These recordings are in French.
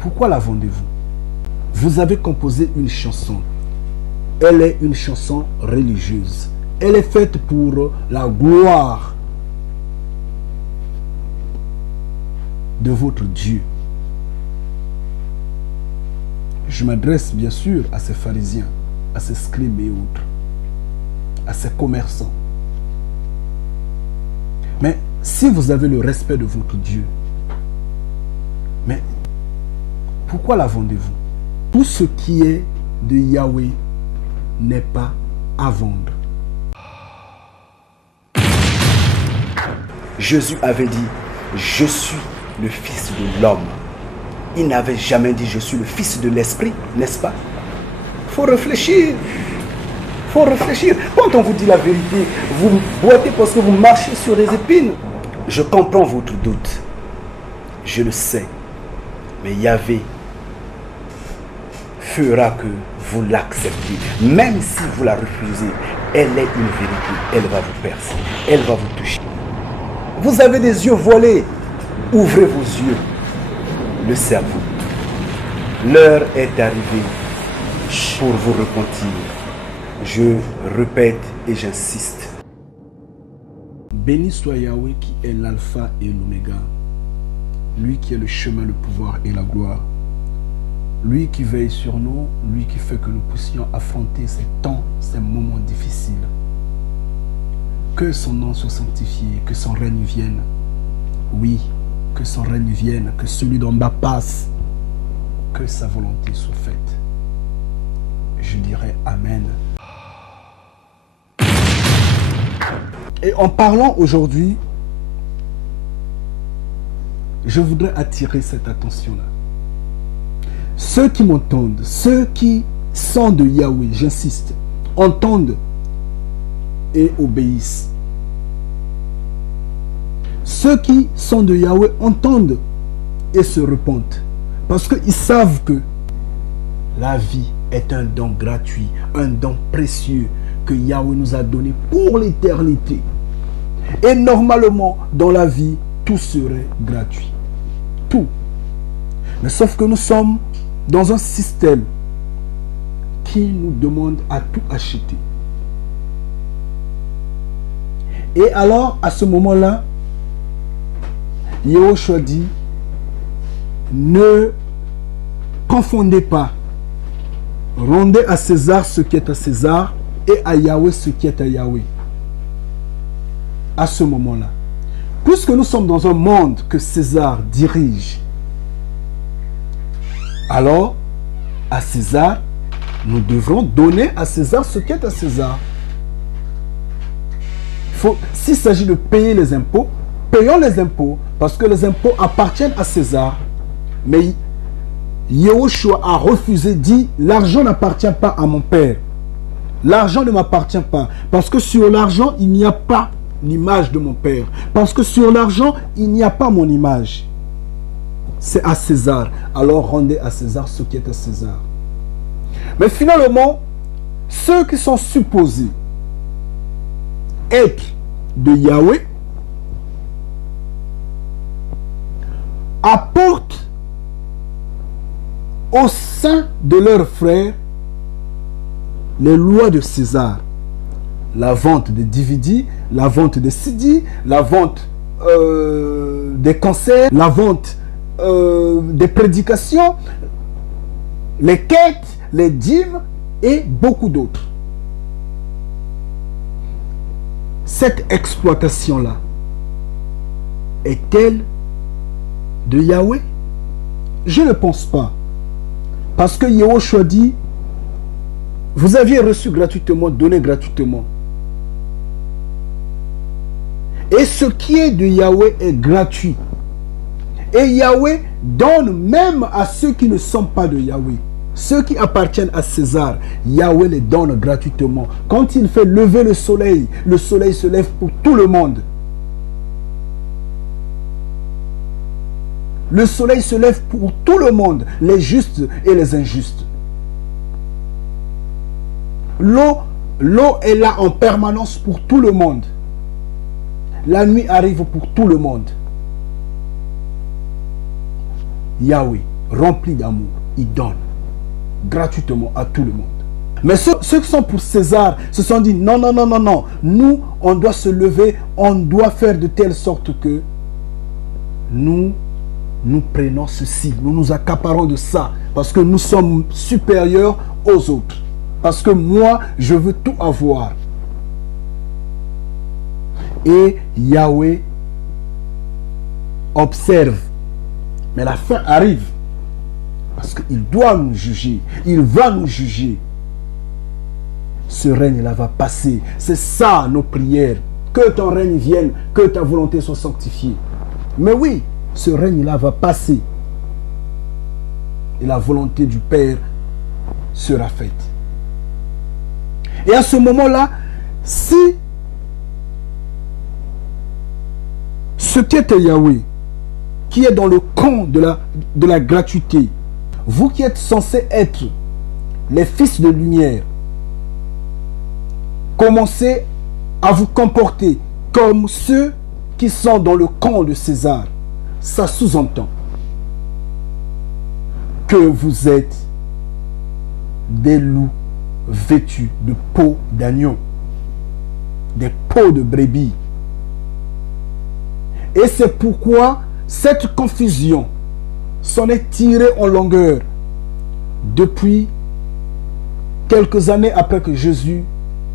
Pourquoi la vendez-vous? Vous avez composé une chanson. Elle est une chanson religieuse. Elle est faite pour la gloire de votre Dieu. Je m'adresse bien sûr à ces pharisiens, à ces scribes et autres, à ces commerçants. Mais si vous avez le respect de votre Dieu, mais pourquoi la vendez-vous? Tout ce qui est de Yahweh n'est pas à vendre. Jésus avait dit, je suis le Fils de l'homme. Il n'avait jamais dit, je suis le Fils de l'Esprit, n'est-ce pas? Il faut réfléchir. Il faut réfléchir. Quand on vous dit la vérité, vous boitez parce que vous marchez sur les épines. Je comprends votre doute. Je le sais. Mais Yahvé fera que vous l'acceptez. Même si vous la refusez, elle est une vérité. Elle va vous percer. Elle va vous toucher. Vous avez des yeux voilés. Ouvrez vos yeux. Le cerveau. L'heure est arrivée pour vous repentir. Je répète et j'insiste. Béni soit Yahweh qui est l'alpha et l'oméga. Lui qui est le chemin, le pouvoir et la gloire. Lui qui veille sur nous, lui qui fait que nous puissions affronter ces temps, ces moments difficiles. Que son nom soit sanctifié, que son règne vienne. Oui, que son règne vienne, que celui d'en bas passe, que sa volonté soit faite. Je dirais Amen. Et en parlant aujourd'hui, je voudrais attirer cette attention-là. Ceux qui m'entendent, ceux qui sont de Yahweh, j'insiste, entendent et obéissent. Ceux qui sont de Yahweh entendent et se repentent. Parce qu'ils savent que la vie est un don gratuit, un don précieux que Yahweh nous a donné pour l'éternité. Et normalement, dans la vie, tout serait gratuit. Tout. Mais sauf que nous sommes dans un système qui nous demande à tout acheter. Et alors, à ce moment-là, Yahushua dit, ne confondez pas. Rendez à César ce qui est à César et à Yahweh ce qui est à Yahweh. À ce moment-là. Puisque nous sommes dans un monde que César dirige, alors, à César, nous devrons donner à César ce qui est à César. S'il s'agit de payer les impôts, payons les impôts, parce que les impôts appartiennent à César. Mais Yahushua a refusé, dit, l'argent n'appartient pas à mon père. L'argent ne m'appartient pas. Parce que sur l'argent, il n'y a pas l'image de mon père. Parce que sur l'argent, il n'y a pas mon image. C'est à César. Alors rendez à César ce qui est à César. Mais finalement, ceux qui sont supposés être de Yahweh apportent au sein de leurs frères les lois de César. La vente des DVD, la vente des CD, la vente des concerts, la vente des prédications, les quêtes, les dîmes et beaucoup d'autres. Cette exploitation-là est-elle de Yahweh? Je ne pense pas. Parce que Yahushua dit, vous aviez reçu gratuitement, donné gratuitement. Et ce qui est de Yahweh est gratuit. Et Yahweh donne même à ceux qui ne sont pas de Yahweh. Ceux qui appartiennent à César, Yahweh les donne gratuitement. Quand il fait lever le soleil se lève pour tout le monde. Le soleil se lève pour tout le monde, les justes et les injustes. L'eau est là en permanence pour tout le monde. La nuit arrive pour tout le monde. Yahweh, rempli d'amour, il donne gratuitement à tout le monde. Mais ceux qui sont pour César se sont dit non, non, non, non, non. Nous, on doit se lever, on doit faire de telle sorte que nous prenons ceci, nous nous accaparons de ça, parce que nous sommes supérieurs aux autres. Parce que moi, je veux tout avoir. Et Yahweh observe. Mais la fin arrive. Parce qu'il doit nous juger. Il va nous juger. Ce règne-là va passer. C'est ça nos prières. Que ton règne vienne, que ta volonté soit sanctifiée. Mais oui, ce règne-là va passer. Et la volonté du Père sera faite. Et à ce moment-là, si ce qui est Yahweh, qui est dans le camp de la gratuité, vous qui êtes censés être les fils de lumière, commencez à vous comporter comme ceux qui sont dans le camp de César. Ça sous-entend que vous êtes des loups vêtus de peaux d'agneau, des peaux de brebis. Et c'est pourquoi cette confusion s'en est tirée en longueur depuis quelques années après que Jésus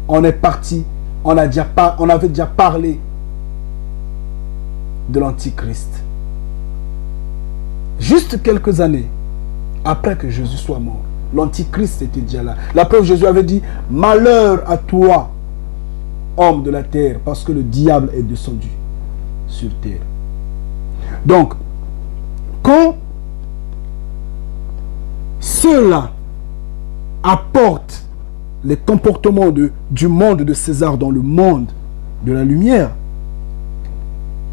en est parti. On avait déjà parlé de l'Antichrist. Juste quelques années après que Jésus soit mort, l'Antichrist était déjà là. La preuve, Jésus avait dit « Malheur à toi, homme de la terre, parce que le diable est descendu sur terre. » Donc, quand ceux-là apportent les comportements du monde de César dans le monde de la lumière,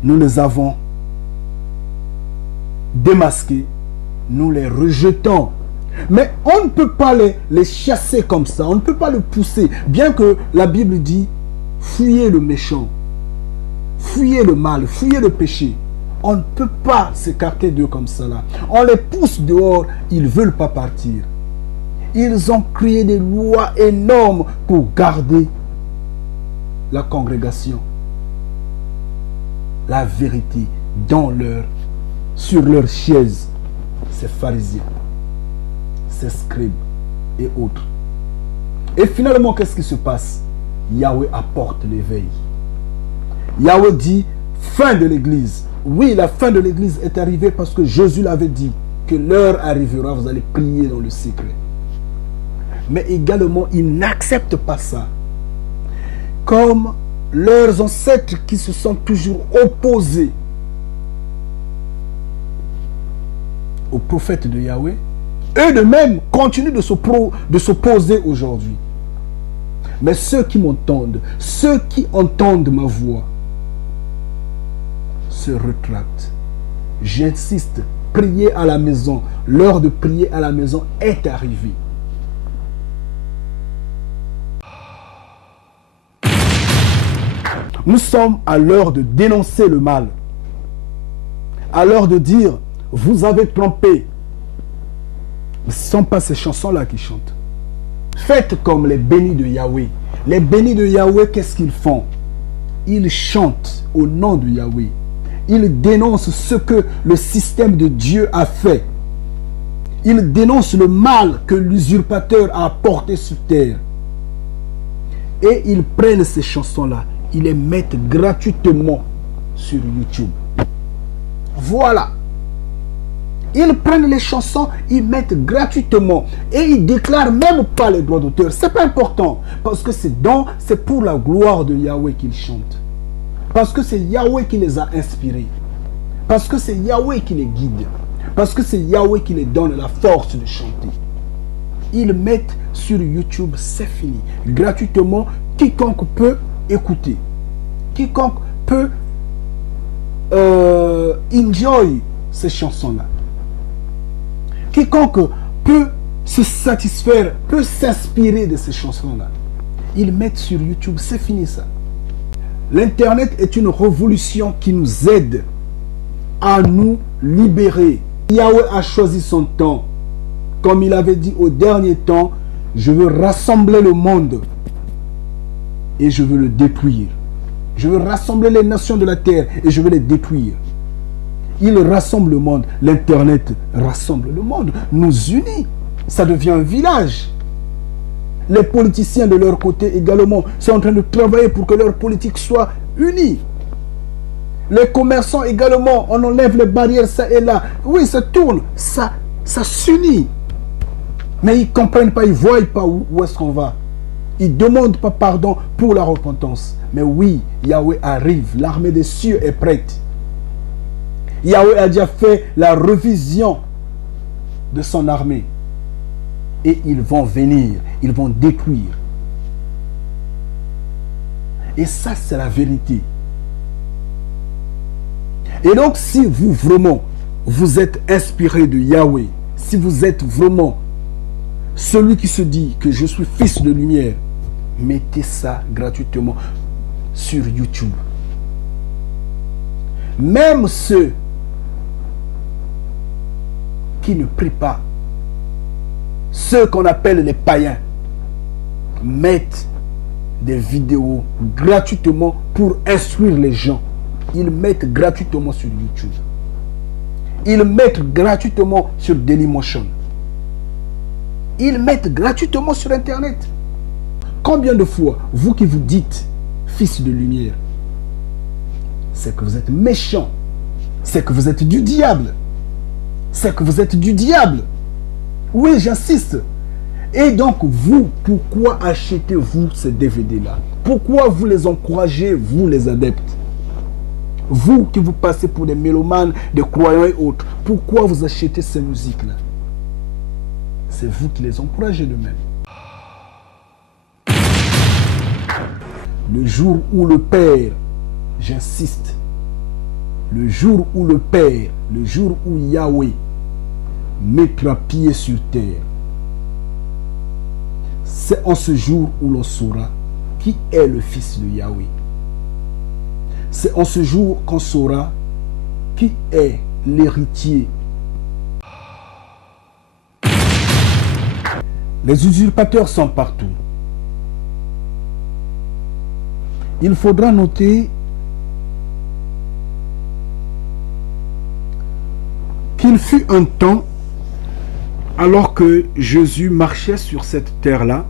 nous les avons démasqués, nous les rejetons. Mais on ne peut pas les chasser comme ça, on ne peut pas les pousser, bien que la Bible dit fuyez le méchant, fuyez le mal, fuyez le péché. On ne peut pas s'écarter d'eux comme ça là. On les pousse dehors, ils ne veulent pas partir. Ils ont créé des lois énormes pour garder la congrégation, la vérité sur leur chaise. Ces pharisiens, ces scribes et autres. Et finalement, qu'est-ce qui se passe? Yahweh apporte l'éveil. Yahweh dit fin de l'église. Oui, la fin de l'église est arrivée parce que Jésus l'avait dit que l'heure arrivera, vous allez prier dans le secret. Mais également, ils n'acceptent pas ça. Comme leurs ancêtres qui se sont toujours opposés aux prophètes de Yahweh, eux de même continuent de s'opposer aujourd'hui. Mais ceux qui m'entendent, ceux qui entendent ma voix, se rétractent. J'insiste, prier à la maison. L'heure de prier à la maison est arrivée. Nous sommes à l'heure de dénoncer le mal. À l'heure de dire, vous avez trompé. Mais ce ne sont pas ces chansons-là qui chantent. Faites comme les bénis de Yahweh. Les bénis de Yahweh, qu'est-ce qu'ils font? Ils chantent au nom de Yahweh. Ils dénoncent ce que le système de Dieu a fait. Ils dénoncent le mal que l'usurpateur a apporté sur terre. Et ils prennent ces chansons-là. Ils les mettent gratuitement sur YouTube. Voilà. Ils prennent les chansons, ils mettent gratuitement. Et ils déclarent même pas les droits d'auteur. C'est pas important. Parce que c'est pour la gloire de Yahweh qu'ils chantent. Parce que c'est Yahweh qui les a inspirés. Parce que c'est Yahweh qui les guide. Parce que c'est Yahweh qui les donne la force de chanter. Ils mettent sur YouTube, c'est fini. Gratuitement, quiconque peut écouter. Quiconque peut enjoy ces chansons-là. Quiconque peut se satisfaire, peut s'inspirer de ces chansons-là. Ils mettent sur YouTube, c'est fini ça. L'Internet est une révolution qui nous aide à nous libérer. Yahweh a choisi son temps. Comme il avait dit au dernier temps, je veux rassembler le monde et je veux le détruire. Je veux rassembler les nations de la terre et je veux les détruire. Il rassemble le monde. L'Internet rassemble le monde, nous unit. Ça devient un village. Les politiciens de leur côté également sont en train de travailler pour que leur politique soit unie. Les commerçants également, on enlève les barrières ça et là. Oui, ça tourne, ça s'unit. Mais ils ne comprennent pas, ils ne voient pas où est-ce qu'on va. Ils ne demandent pas pardon pour la repentance. Mais oui, Yahweh arrive, l'armée des cieux est prête. Yahweh a déjà fait la révision de son armée. Et ils vont venir, ils vont détruire. Et ça, c'est la vérité. Et donc, si vous vraiment, vous êtes inspiré de Yahweh, si vous êtes vraiment celui qui se dit que je suis fils de lumière, mettez ça gratuitement sur YouTube. Même ceux qui ne prient pas, ceux qu'on appelle les païens, mettent des vidéos gratuitement pour instruire les gens. Ils mettent gratuitement sur YouTube. Ils mettent gratuitement sur Dailymotion. Ils mettent gratuitement sur Internet. Combien de fois, vous qui vous dites fils de lumière, c'est que vous êtes méchant, c'est que vous êtes du diable, c'est que vous êtes du diable. Oui, j'insiste. Et donc, vous, pourquoi achetez-vous ces DVD-là? Pourquoi vous les encouragez, vous les adeptes? Vous qui vous passez pour des mélomanes, des croyants et autres, pourquoi vous achetez ces musiques-là? C'est vous qui les encouragez de même. Le jour où le Père, j'insiste, le jour où le Père, le jour où Yahweh mettra pied sur terre, c'est en ce jour où l'on saura qui est le Fils de Yahweh. C'est en ce jour qu'on saura qui est l'héritier. Les usurpateurs sont partout. Il faudra noter qu'il fut un temps, alors que Jésus marchait sur cette terre-là,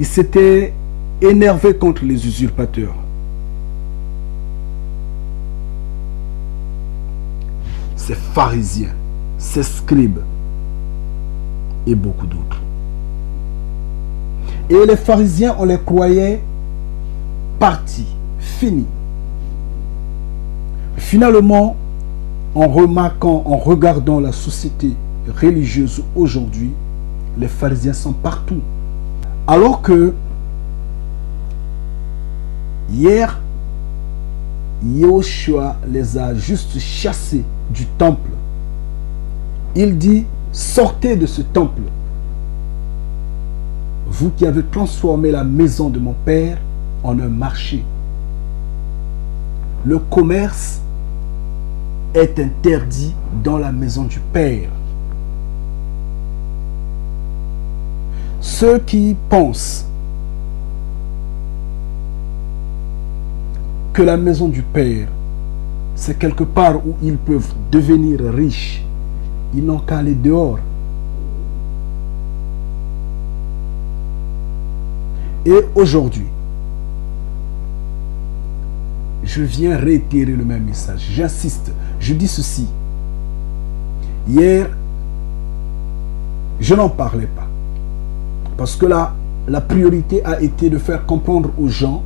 il s'était énervé contre les usurpateurs. Ces pharisiens, ces scribes et beaucoup d'autres. Et les pharisiens, on les croyait partis, finis. Finalement, en remarquant, en regardant la société religieuse aujourd'hui, les pharisiens sont partout. Alors que hier, Yahushua les a juste chassés du temple. Il dit, sortez de ce temple. Vous qui avez transformé la maison de mon Père en un marché. Le commerce est interdit dans la maison du Père. Ceux qui pensent que la maison du Père, c'est quelque part où ils peuvent devenir riches, ils n'ont qu'à aller dehors. Et aujourd'hui, je viens réitérer le même message. J'insiste, je dis ceci. Hier, je n'en parlais pas. Parce que là, la priorité a été de faire comprendre aux gens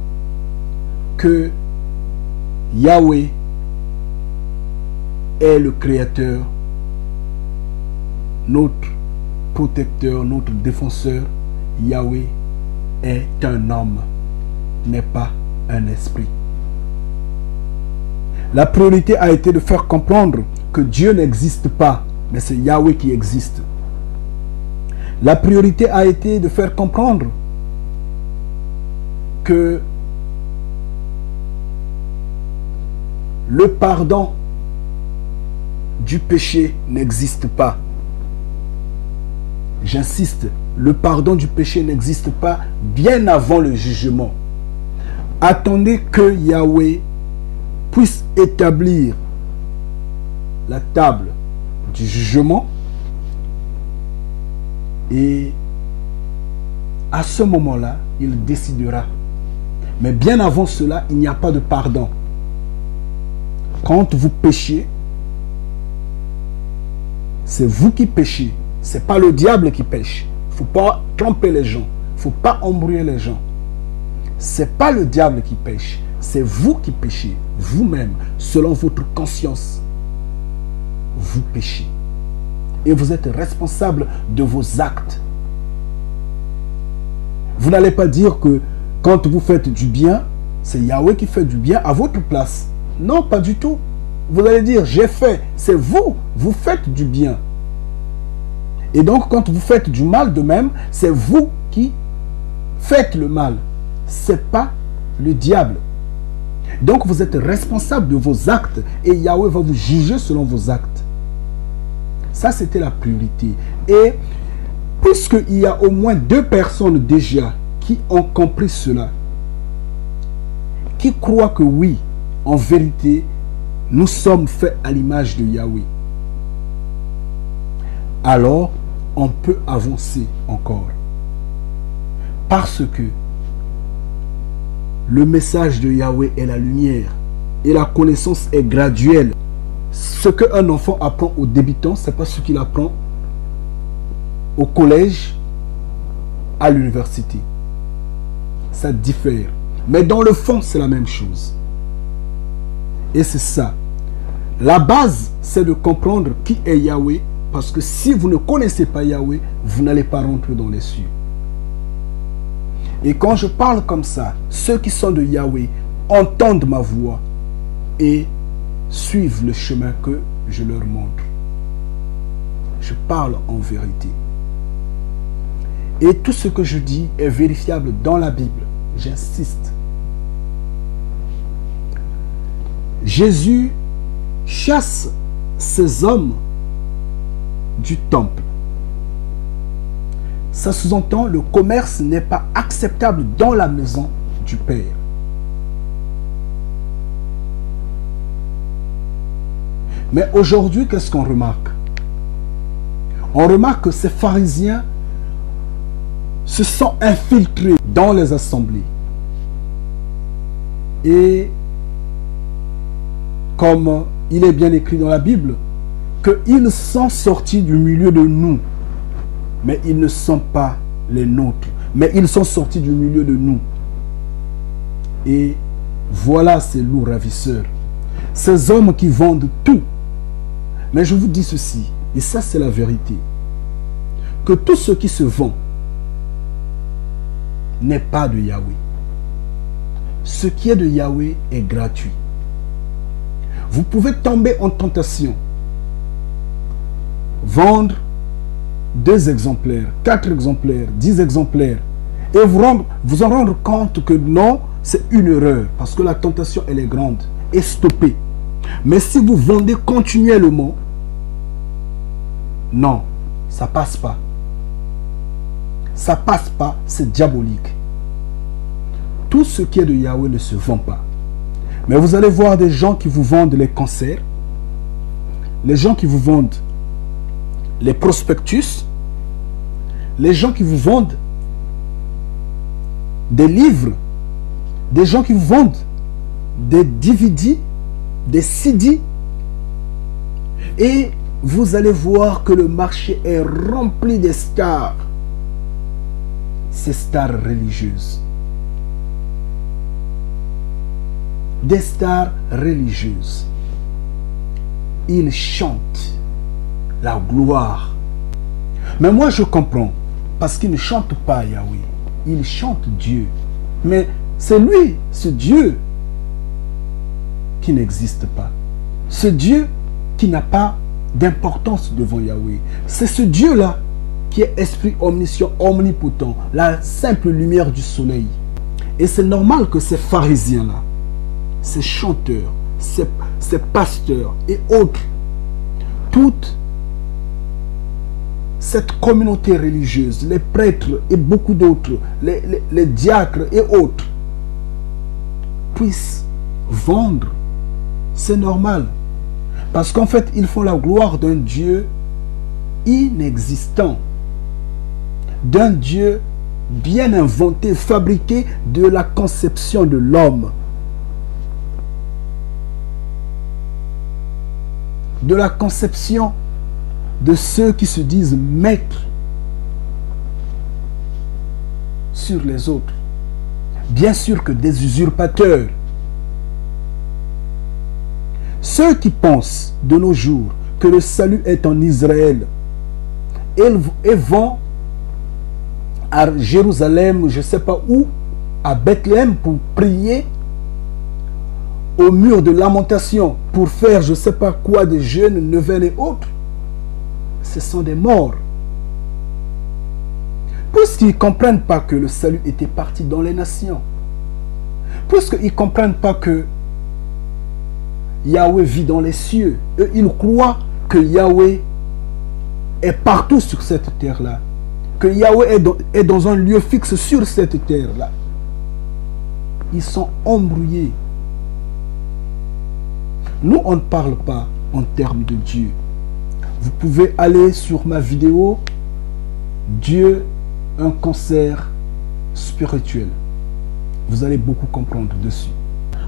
que Yahweh est le Créateur, notre protecteur, notre défenseur. Yahweh est un homme, n'est pas un esprit. La priorité a été de faire comprendre que Dieu n'existe pas, mais c'est Yahweh qui existe. La priorité a été de faire comprendre que le pardon du péché n'existe pas. J'insiste, le pardon du péché n'existe pas bien avant le jugement. Attendez que Yahweh puisse établir la table du jugement et à ce moment-là, il décidera. Mais bien avant cela, il n'y a pas de pardon. Quand vous péchez, c'est vous qui péchez. Ce n'est pas le diable qui pêche. Il ne faut pas tromper les gens. Il ne faut pas embrouiller les gens. Ce n'est pas le diable qui pêche. C'est vous qui péchez. Vous-même, selon votre conscience, vous péchez. Et vous êtes responsable de vos actes. Vous n'allez pas dire que quand vous faites du bien, c'est Yahweh qui fait du bien à votre place. Non, pas du tout. Vous allez dire, j'ai fait. C'est vous, vous faites du bien. Et donc, quand vous faites du mal de même, c'est vous qui faites le mal. Ce n'est pas le diable. Donc, vous êtes responsable de vos actes et Yahweh va vous juger selon vos actes. Ça, c'était la priorité. Et puisqu'il y a au moins 2 personnes déjà qui ont compris cela, qui croient que oui, en vérité, nous sommes faits à l'image de Yahweh, alors on peut avancer encore. Parce que le message de Yahweh est la lumière et la connaissance est graduelle. Ce qu'un enfant apprend au débutant, ce n'est pas ce qu'il apprend au collège, à l'université. Ça diffère. Mais dans le fond, c'est la même chose. Et c'est ça. La base, c'est de comprendre qui est Yahweh. Parce que si vous ne connaissez pas Yahweh, vous n'allez pas rentrer dans les cieux. Et quand je parle comme ça, ceux qui sont de Yahweh entendent ma voix et suivent le chemin que je leur montre. Je parle en vérité. Et tout ce que je dis est vérifiable dans la Bible. J'insiste. Jésus chasse ces hommes du temple. Ça sous-entend le commerce n'est pas acceptable dans la maison du Père. Mais aujourd'hui, qu'est-ce qu'on remarque? On remarque que ces pharisiens se sont infiltrés dans les assemblées. Et comme il est bien écrit dans la Bible, qu'ils sont sortis du milieu de nous, mais ils ne sont pas les nôtres, mais ils sont sortis du milieu de nous. Et voilà ces loups ravisseurs, ces hommes qui vendent tout. Mais je vous dis ceci, et ça c'est la vérité, que tout ce qui se vend n'est pas de Yahweh. Ce qui est de Yahweh est gratuit. Vous pouvez tomber en tentation, vendre 2 exemplaires, 4 exemplaires, 10 exemplaires, et vous en rendre compte que non, c'est une erreur, parce que la tentation, elle est grande, et stopper. Mais si vous vendez continuellement, non, ça passe pas. Ça passe pas, c'est diabolique. Tout ce qui est de Yahweh ne se vend pas. Mais vous allez voir des gens qui vous vendent les cancers, les gens qui vous vendent les prospectus, les gens qui vous vendent des livres, des gens qui vous vendent des DVD, des CD. Et vous allez voir que le marché est rempli de stars. Ces stars religieuses. Des stars religieuses. Ils chantent la gloire. Mais moi je comprends, parce qu'ils ne chantent pas Yahweh, ils chantent Dieu. Mais c'est lui, ce Dieu, qui n'existe pas. Ce Dieu qui n'a pas d'importance devant Yahweh. C'est ce Dieu-là qui est esprit omniscient, omnipotent, la simple lumière du soleil. Et c'est normal que ces pharisiens-là, ces chanteurs, ces pasteurs et autres toute cette communauté religieuse, les prêtres et beaucoup d'autres, les diacres et autres, puissent vendre, c'est normal. Parce qu'en fait, ils font la gloire d'un Dieu inexistant, d'un Dieu bien inventé, fabriqué de la conception de l'homme, de la conception de ceux qui se disent maîtres sur les autres. Bien sûr que des usurpateurs. Ceux qui pensent de nos jours que le salut est en Israël et vont à Jérusalem, je ne sais pas où, à Bethléem pour prier au mur de lamentation, pour faire je ne sais pas quoi, des jeûnes, neuvaines et autres, ce sont des morts. Puisqu'ils ne comprennent pas que le salut était parti dans les nations, puisqu'ils ne comprennent pas que Yahweh vit dans les cieux, eux, ils croient que Yahweh est partout sur cette terre-là, que Yahweh est dans un lieu fixe sur cette terre-là. Ils sont embrouillés. Nous, on ne parle pas en termes de Dieu. Vous pouvez aller sur ma vidéo Dieu, un concert spirituel. Vous allez beaucoup comprendre dessus.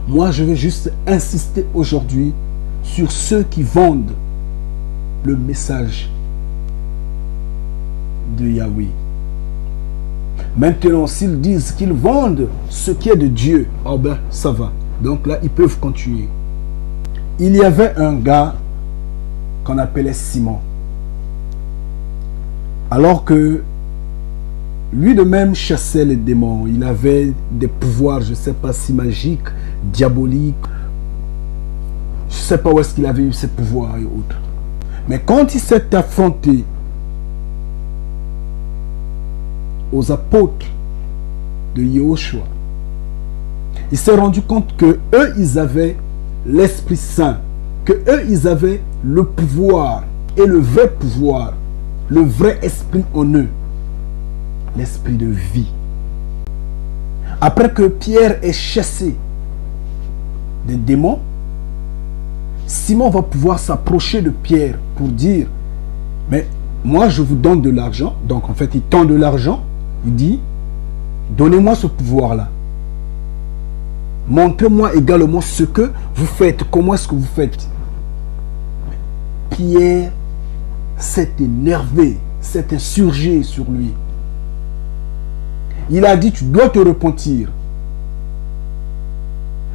Moi, je vais juste insister aujourd'hui sur ceux qui vendent le message de Yahweh. Maintenant, s'ils disent qu'ils vendent ce qui est de Dieu, oh ben, ça va. Donc là, ils peuvent continuer. Il y avait un gars qu'on appelait Simon. Alors que lui de même chassait les démons. Il avait des pouvoirs, je ne sais pas si magiques, diaboliques. Je ne sais pas où est-ce qu'il avait eu ces pouvoirs et autres. Mais quand il s'est affronté aux apôtres de Yahushua, il s'est rendu compte que eux, ils avaient l'Esprit Saint, que eux, ils avaient le pouvoir et le vrai pouvoir, le vrai esprit en eux, l'esprit de vie. Après que Pierre ait chassé des démons, Simon va pouvoir s'approcher de Pierre pour dire, mais moi je vous donne de l'argent. Donc en fait il tend de l'argent, il dit, donnez-moi ce pouvoir-là. Montrez-moi également ce que vous faites, comment est-ce que vous faites. Pierre s'est énervé, s'est insurgé sur lui. Il a dit, tu dois te repentir.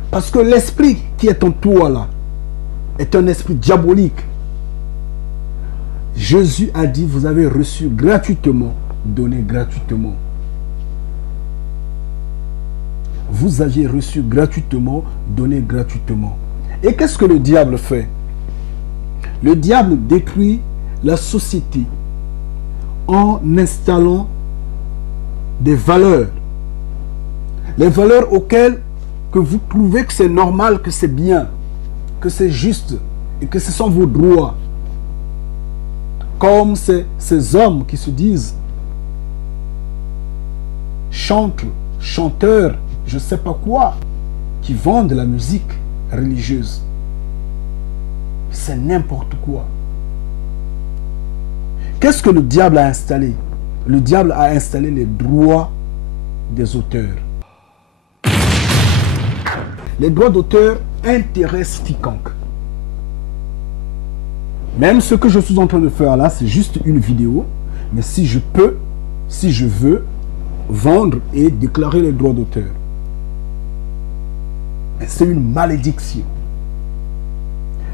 Parce que l'esprit qui est en toi là, est un esprit diabolique. Jésus a dit, vous avez reçu gratuitement, donné gratuitement. Vous aviez reçu gratuitement, donné gratuitement. Et qu'est-ce que le diable fait? Le diable détruit la société en installant des valeurs. Les valeurs auxquelles que vous trouvez que c'est normal, que c'est bien, que c'est juste et que ce sont vos droits. Comme ces hommes qui se disent chantres, chanteurs, je ne sais pas quoi, qui vendent la musique religieuse. C'est n'importe quoi. Qu'est-ce que le diable a installé? Le diable a installé les droits des auteurs. Les droits d'auteur intéressent quiconque. Même ce que je suis en train de faire là, c'est juste une vidéo. Mais si je peux, si je veux, vendre et déclarer les droits d'auteur, c'est une malédiction.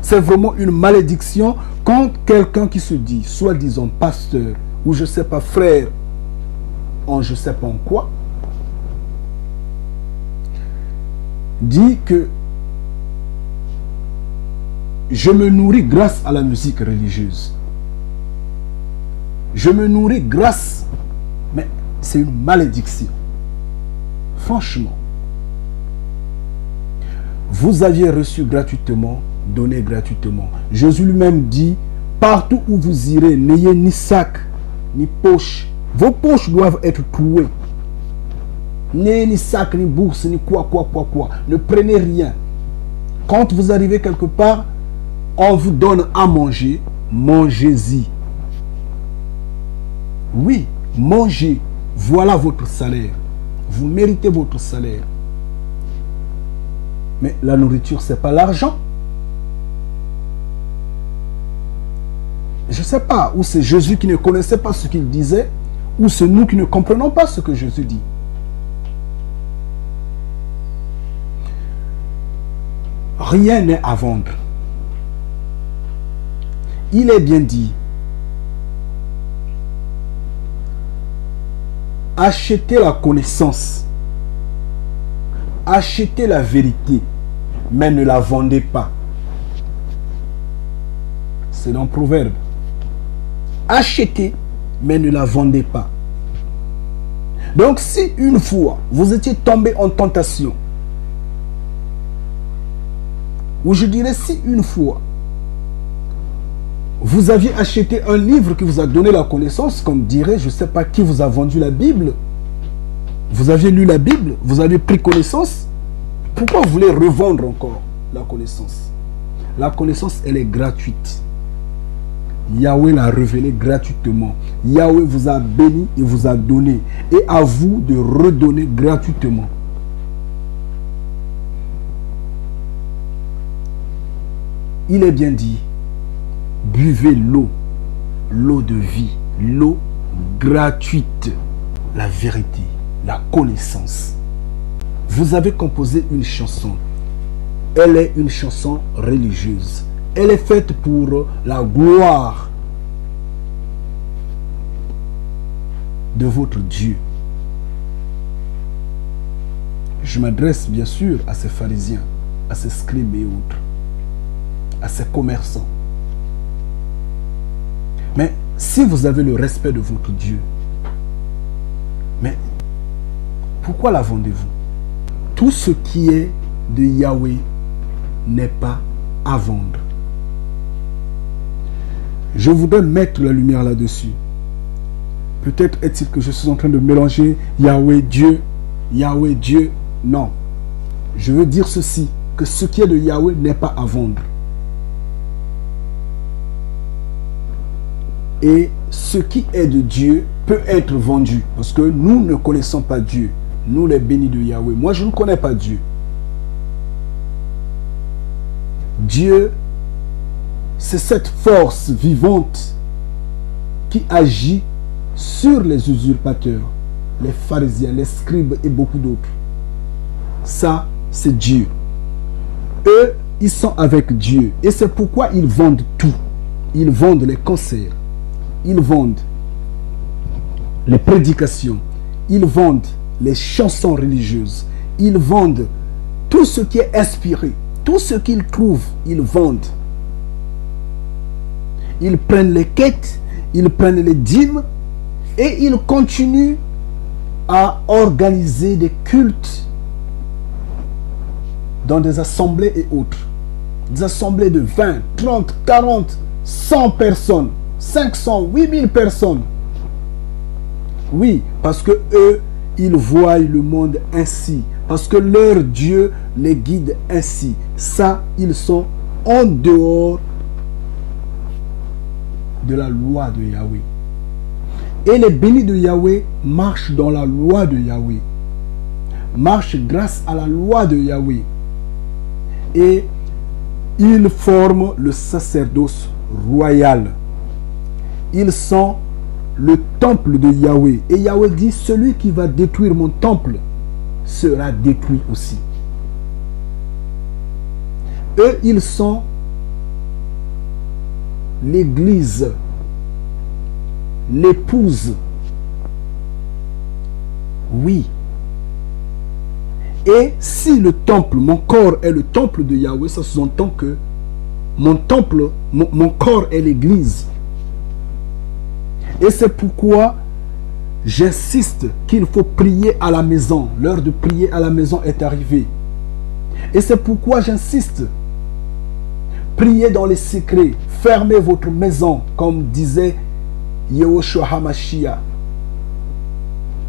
C'est vraiment une malédiction quand quelqu'un qui se dit, soi-disant pasteur, ou je ne sais pas, frère, en je ne sais pas en quoi, dit que je me nourris grâce à la musique religieuse. Je me nourris grâce, mais c'est une malédiction. Franchement. Vous aviez reçu gratuitement, donné gratuitement. Jésus lui-même dit, Partout où vous irez, n'ayez ni sac, ni poche. Vos poches doivent être trouées. N'ayez ni sac, ni bourse, ni quoi. Ne prenez rien. Quand vous arrivez quelque part, on vous donne à manger, mangez-y. Oui, mangez. Voilà votre salaire. Vous méritez votre salaire. Mais la nourriture, ce n'est pas l'argent. Je ne sais pas, ou c'est Jésus qui ne connaissait pas ce qu'il disait, ou c'est nous qui ne comprenons pas ce que Jésus dit. Rien n'est à vendre. Il est bien dit, achetez la connaissance, achetez la vérité, mais ne la vendez pas. C'est dans Proverbe. Achetez, mais ne la vendez pas. Donc, si une fois vous étiez tombé en tentation, ou je dirais si une fois vous aviez acheté un livre qui vous a donné la connaissance, comme dirait, je ne sais pas qui vous a vendu la Bible, vous aviez lu la Bible, vous avez pris connaissance, pourquoi vous voulez revendre encore la connaissance? La connaissance, elle est gratuite. Yahweh l'a révélé gratuitement. Yahweh vous a béni et vous a donné. Et à vous de redonner gratuitement. Il est bien dit, buvez l'eau, l'eau de vie, l'eau gratuite, la vérité, la connaissance. Vous avez composé une chanson. Elle est une chanson religieuse. Elle est faite pour la gloire de votre Dieu. Je m'adresse bien sûr à ces pharisiens, à ces scribes et autres, à ces commerçants. Mais si vous avez le respect de votre Dieu, mais pourquoi la vendez-vous? Tout ce qui est de Yahweh n'est pas à vendre. Je voudrais mettre la lumière là-dessus. Peut-être est-il que je suis en train de mélanger Yahweh Dieu, Yahweh Dieu. Non. Je veux dire ceci, que ce qui est de Yahweh n'est pas à vendre. Et ce qui est de Dieu peut être vendu. Parce que nous ne connaissons pas Dieu. Nous les bénis de Yahweh. Moi, je ne connais pas Dieu. Dieu, c'est cette force vivante qui agit sur les usurpateurs, les pharisiens, les scribes et beaucoup d'autres. Ça, c'est Dieu. Eux, ils sont avec Dieu. Et c'est pourquoi ils vendent tout. Ils vendent les concerts. Ils vendent les prédications. Ils vendent les chansons religieuses. Ils vendent tout ce qui est inspiré. Tout ce qu'ils trouvent, ils vendent. Ils prennent les quêtes, ils prennent les dîmes et ils continuent à organiser des cultes dans des assemblées et autres. Des assemblées de 20, 30, 40, 100 personnes, 500, 8000 personnes. Oui, parce que eux, ils voient le monde ainsi. Parce que leur Dieu les guide ainsi. Ça, ils sont en dehors de la loi de Yahweh. Et les bénis de Yahweh marchent dans la loi de Yahweh. Marchent grâce à la loi de Yahweh. Et ils forment le sacerdoce royal. Ils sont le temple de Yahweh. Et Yahweh dit, celui qui va détruire mon temple sera détruit aussi. Eux, ils sont l'église, l'épouse. Oui. Et si le temple, mon corps est le temple de Yahweh, ça sous-entend que mon temple, mon corps est l'église. Et c'est pourquoi j'insiste qu'il faut prier à la maison. L'heure de prier à la maison est arrivée. Et c'est pourquoi j'insiste. Priez dans les secrets. Fermez votre maison, comme disait Yehoshua HaMashiach.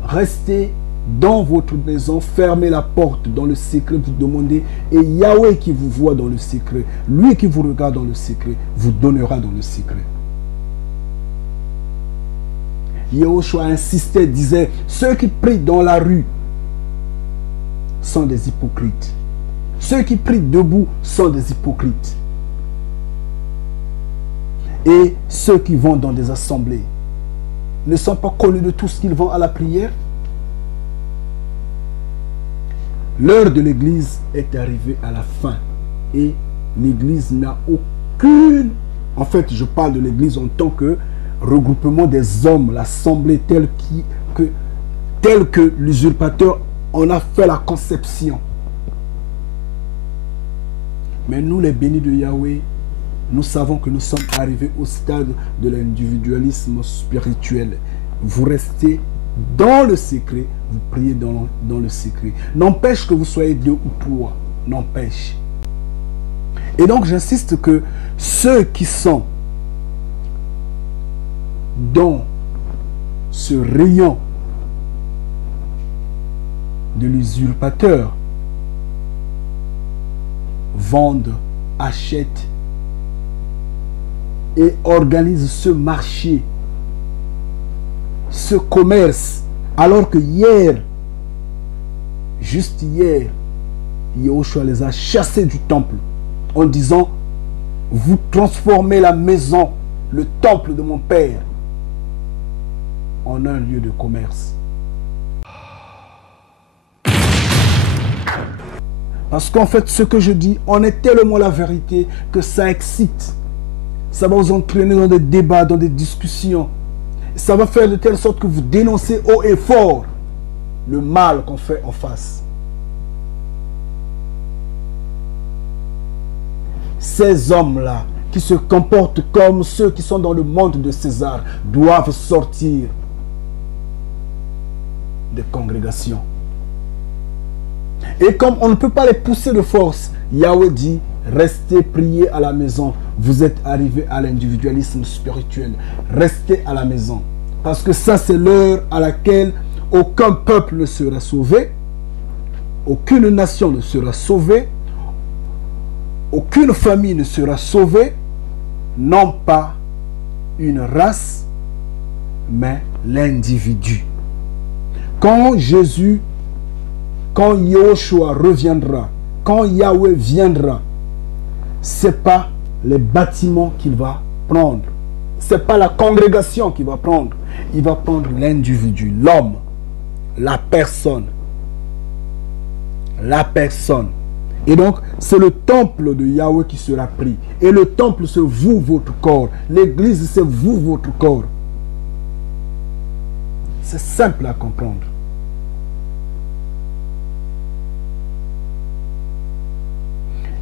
Restez dans votre maison, fermez la porte dans le secret, vous demandez, et Yahweh qui vous voit dans le secret, lui qui vous regarde dans le secret, vous donnera dans le secret. Yehoshua insistait, disait, ceux qui prient dans la rue sont des hypocrites. Ceux qui prient debout sont des hypocrites. Et ceux qui vont dans des assemblées ne sont pas connus de tous qu'ils vont à la prière. L'heure de l'église est arrivée à la fin. Et l'église n'a aucune... En fait, je parle de l'église en tant que regroupement des hommes, l'assemblée telle que l'usurpateur en a fait la conception. Mais nous, les bénis de Yahweh, nous savons que nous sommes arrivés au stade de l'individualisme spirituel. Vous restez dans le secret, vous priez dans le secret. N'empêche que vous soyez 2 ou 3, n'empêche. Et donc j'insiste que ceux qui sont dans ce rayon de l'usurpateur vendent, achètent et organisent ce marché, ce commerce, alors que hier, juste hier, Yehoshua les a chassés du temple en disant, vous transformez la maison, le temple de mon père, en un lieu de commerce. Parce qu'en fait, ce que je dis, on est tellement la vérité que ça excite. Ça va vous entraîner dans des débats, dans des discussions. Ça va faire de telle sorte que vous dénoncez haut et fort le mal qu'on fait en face. Ces hommes-là, qui se comportent comme ceux qui sont dans le monde de César, doivent sortir des congrégations. Et comme on ne peut pas les pousser de force, Yahweh dit, restez prier à la maison. Vous êtes arrivés à l'individualisme spirituel. Restez à la maison. Parce que ça, c'est l'heure à laquelle aucun peuple ne sera sauvé. Aucune nation ne sera sauvée. Aucune famille ne sera sauvée. Non pas une race, mais l'individu. Quand Yehoshua reviendra, quand Yahweh viendra, c'est pas les bâtiments qu'il va prendre. C'est pas la congrégation qu'il va prendre. Il va prendre l'individu, l'homme, la personne. La personne. Et donc, c'est le temple de Yahweh qui sera pris. Et le temple, c'est vous, votre corps. L'église, c'est vous, votre corps. C'est simple à comprendre.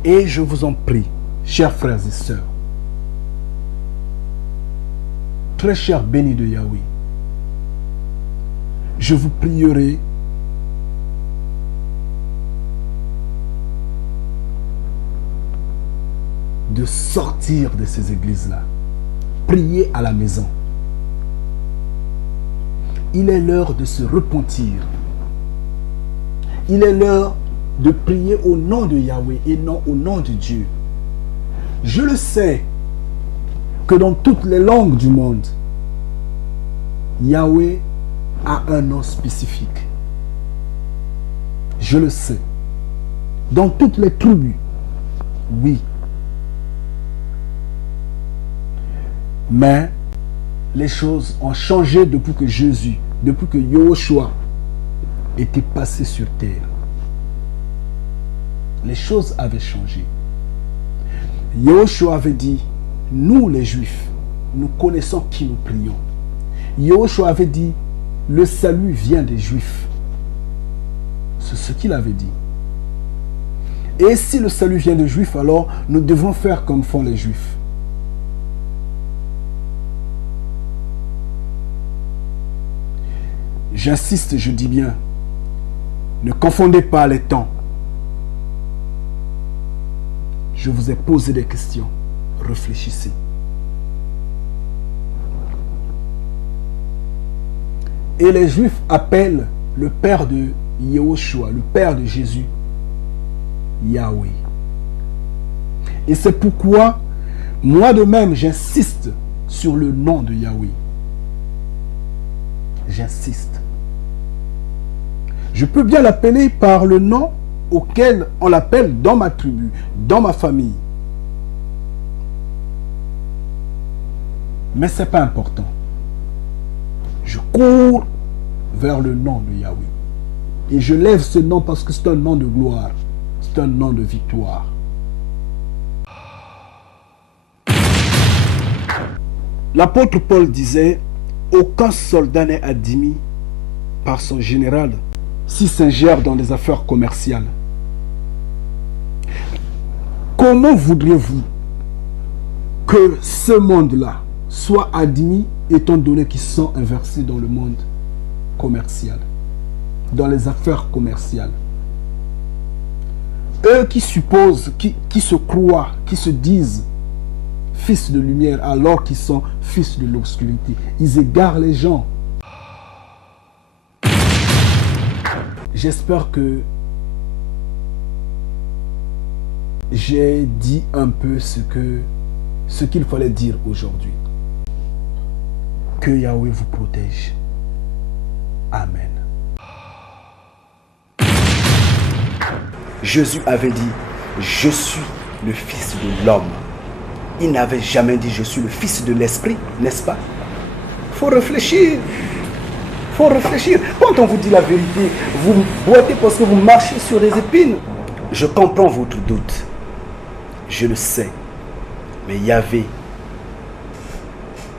Et je vous en prie, chers frères et sœurs, très chers bénis de Yahweh, je vous prierai de sortir de ces églises-là. Priez à la maison. Il est l'heure de se repentir. Il est l'heure de prier au nom de Yahweh et non au nom de Dieu. Je le sais que dans toutes les langues du monde, Yahweh a un nom spécifique. Je le sais. Dans toutes les tribus, oui. Mais les choses ont changé depuis que Jésus, depuis que Yehoshua était passé sur terre. Les choses avaient changé. Yehoshua avait dit, nous les Juifs, nous connaissons qui nous prions. Yehoshua avait dit, le salut vient des Juifs. C'est ce qu'il avait dit. Et si le salut vient des Juifs, alors nous devons faire comme font les Juifs. J'insiste, je dis bien, ne confondez pas les temps. Je vous ai posé des questions. Réfléchissez. Et les Juifs appellent le père de Yahushua, le père de Jésus, Yahweh. Et c'est pourquoi, moi de même, j'insiste sur le nom de Yahweh. J'insiste. Je peux bien l'appeler par le nom auquel on l'appelle dans ma tribu, dans ma famille. Mais ce n'est pas important. Je cours vers le nom de Yahweh. Et je lève ce nom parce que c'est un nom de gloire. C'est un nom de victoire. L'apôtre Paul disait, aucun soldat n'est admis par son général s'il s'ingère dans les affaires commerciales. Comment voudriez-vous que ce monde-là soit admis étant donné qu'ils sont inversés dans le monde commercial, dans les affaires commerciales? Eux qui supposent, qui se croient, qui se disent fils de lumière alors qu'ils sont fils de l'obscurité, ils égarent les gens. J'espère que j'ai dit un peu ce qu'il fallait dire aujourd'hui. Que Yahweh vous protège. Amen. Jésus avait dit, je suis le Fils de l'homme. Il n'avait jamais dit, je suis le Fils de l'Esprit, n'est-ce pas? Il faut réfléchir. Il faut réfléchir. Quand on vous dit la vérité, vous boitez parce que vous marchez sur des épines. Je comprends votre doute. Je le sais. Mais Yahvé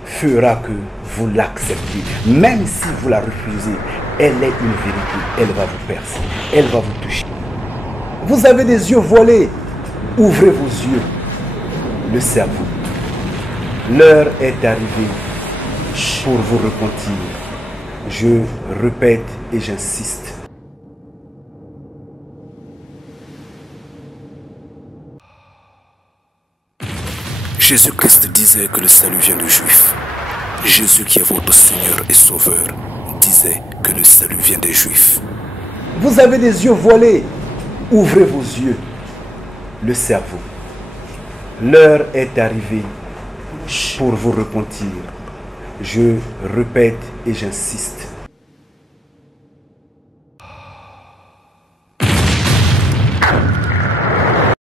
fera que vous l'acceptez. Même si vous la refusez, elle est une vérité. Elle va vous percer. Elle va vous toucher. Vous avez des yeux voilés. Ouvrez vos yeux. Le cerveau. L'heure est arrivée pour vous repentir. Je répète et j'insiste. Jésus-Christ disait que le salut vient des Juifs. Jésus qui est votre Seigneur et Sauveur disait que le salut vient des Juifs. Vous avez des yeux voilés. Ouvrez vos yeux. Le cerveau. L'heure est arrivée pour vous repentir. Je répète et j'insiste.